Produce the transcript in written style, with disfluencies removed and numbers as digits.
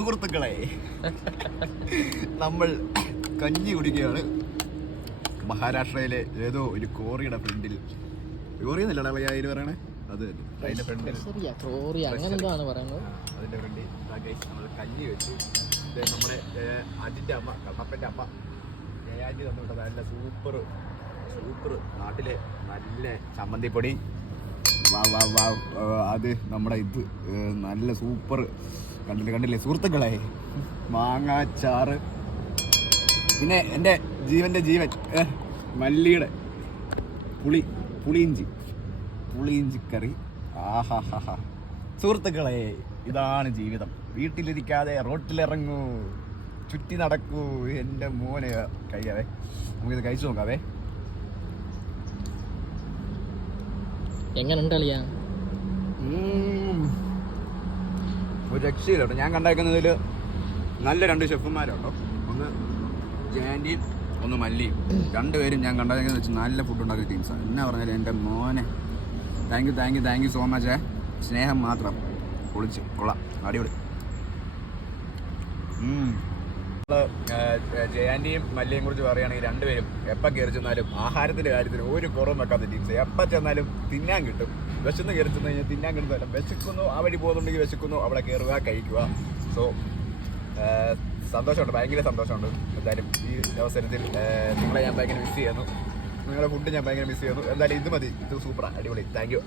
സുഹൃത്തുക്കളെ, നമ്മൾ കഞ്ഞി കുടിക്കുകയാണ് മഹാരാഷ്ട്രയിലെ ഏതോ ഒരു കോറിയുടെ ഫ്രണ്ടിൽ. കോറിയെന്നല്ലടാ അതിന് പറയണേ, അത് അതിന്റെ ഫ്രണ്ടിൽ അതിന്റെ ഫ്രണ്ടിൽ നമ്മൾ കഞ്ഞി വെച്ചു. നമ്മുടെ അജിന്റെ അമ്മ, കണ്ണപ്പന്റെ അമ്മ ജയാജി തന്നിട്ട് നല്ല സൂപ്പർ നാട്ടിലെ നല്ല ചമ്മന്തിപ്പൊടി. അത് നമ്മുടെ ഇത് നല്ല സൂപ്പർ കണ്ടില്ലേ സുഹൃത്തുക്കളെ, മാങ്ങാച്ചാറ്. പിന്നെ എൻ്റെ ജീവൻ്റെ ജീവൻ മല്ലിയുടെ പുളിയിഞ്ചിക്കറി. ആഹാ സുഹൃത്തുക്കളെ, ഇതാണ് ജീവിതം. വീട്ടിലിരിക്കാതെ റോട്ടിലിറങ്ങൂ, ചുറ്റി നടക്കൂ. എൻ്റെ മോനെ കഴിയാവേ, നമുക്കിത് കഴിച്ചു നോക്കാവേ. എങ്ങനെയുണ്ട് അളിയാ? ഒരു രക്ഷയില്ല കേട്ടോ. ഞാൻ കണ്ടേക്കുന്നതിൽ നല്ല 2 ഷെഫുമാരുണ്ടോ, ഒന്ന് ജയന്റിയും ഒന്ന് മല്ലിയും. രണ്ടുപേരും ഞാൻ കണ്ടതെന്ന് വെച്ച് നല്ല ഫുഡ് ഉണ്ടാക്കിയ ടീംസാണ്. എന്നാ പറഞ്ഞാൽ എൻ്റെ മോനെ താങ്ക് യു സോ മച്ച്. സ്നേഹം മാത്രം. പൊളിച്ച് കൊള്ളാം, അടിപൊളി. ജയാന്റിയും മല്ലിയും കുറിച്ച് പറയുകയാണെങ്കിൽ രണ്ടുപേരും എപ്പോൾ കയറി ചെന്നാലും ആഹാരത്തിൻ്റെ കാര്യത്തിന് ഒരു കുറവും വെക്കാത്ത ടീംസ്. എപ്പോൾ ചെന്നാലും തിന്നാൻ കിട്ടും. വിശന്ന് കയറി ചെന്ന് കഴിഞ്ഞാൽ തിന്നാൻ കിട്ടുന്നതല്ല, വിശക്കുന്നു ആ വഴി പോകുന്നുണ്ടെങ്കിൽ വിശക്കുന്നു, അവിടെ കയറുക, കഴിക്കുക. സോ സന്തോഷമുണ്ട്, ഭയങ്കര സന്തോഷമുണ്ട്. എന്തായാലും ഈ അവസരത്തിൽ നിങ്ങളെ ഞാൻ ഭയങ്കര മിസ് ചെയ്യുന്നു. നിങ്ങളുടെ ഫുഡ് ഞാൻ ഭയങ്കര മിസ് ചെയ്യുന്നു. എന്തായാലും ഇത് മതി, ഇത് സൂപ്പറാണ്, അടിപൊളി. Thank you.